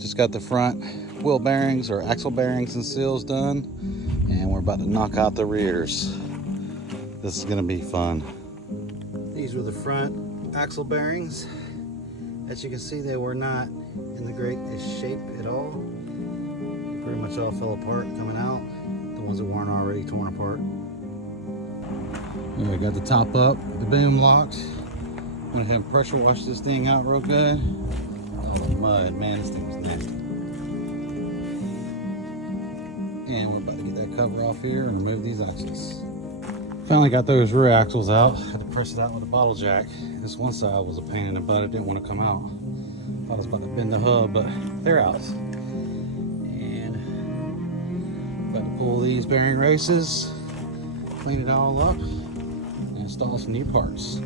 Just got the front wheel bearings or axle bearings and seals done, and we're about to knock out the rears. This is gonna be fun. These were the front axle bearings. As you can see, they were not in the greatest shape at all. They pretty much all fell apart coming out, the ones that weren't already torn apart. We got the top up, the boom locked. I'm gonna have pressure wash this thing out real good. All the mud, man, this thing was nasty. And we're about to get that cover off here and remove these axles. Finally got those rear axles out. Had to press it out with a bottle jack. This one side was a pain in the butt. It didn't want to come out. Thought I was about to bend the hub, but they're out. And about to pull these bearing races, clean it all up, and install some new parts.